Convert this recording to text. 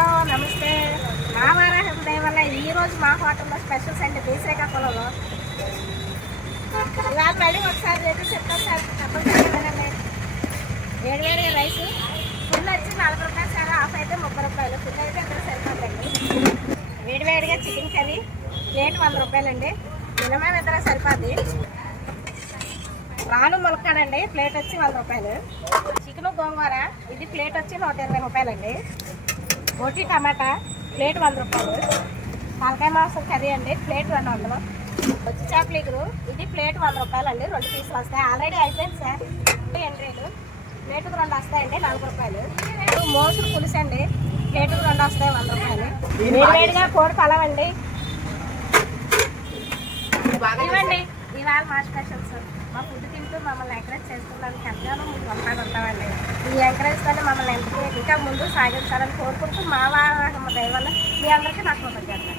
Hello నమస్తే. మా వారాహం దయ వల్ల ఈరోజు మా హోటల్లో స్పెషల్స్ అండి శ్రీకాకుళంలో. ఇవాళ మళ్ళీ ఒకసారి రేటు చెప్తాను సార్, తప్పనిసరిగానండి. వేడి రైస్ ఫుల్ వచ్చి 40 రూపాయలు సార్, హాఫ్ అయితే 30 రూపాయలు, ఫుల్ అయితే ఇక్కడ సరిపోతుందండి. వేడిగా చికెన్ కర్రీ ప్లేట్ 100 రూపాయలండి, మినిమం ఇద్దరు సరిపోద్ది. రాను ములక్కాడండి ప్లేట్ వచ్చి 100 రూపాయలు. చికెన్ గోంగూర ఇది ప్లేట్ వచ్చి 120 రూపాయలండి. బోటి టమాటా ప్లేట్ 100 రూపాయలు. తలకాయ మాంసం కర్రీ అండి ప్లేట్ 200. వచ్చి చేపలీగురు ఇది ప్లేట్ 100 రూపాయలండి, 2 పీసులు వస్తాయి. ఆల్రెడీ అయిపోయింది సార్. ఎండ్రీలు ప్లేటుకు 2 వస్తాయండి 40 రూపాయలు. మోసులు పులుసు అండి ప్లేటుకు 2 వస్తాయి 100 రూపాయలు. వేడిగా కోడి పలావ్ అండి ఇవ్వండి. ఇవాళ మా స్పెషల్స్. మా ఫుడ్ తింటూ మమ్మల్ని ఎంకరేజ్ చేసుకున్నాను ఎంతగానో మీకు వంకాడు ఉంటామండి. ఈ ఎంకరేజ్తోనే మమ్మల్ని ఇంకా ముందు సాగించాలని కోరుకుంటూ మా దయ వల్ల మీ అందరికీ నాకు చేస్తాను.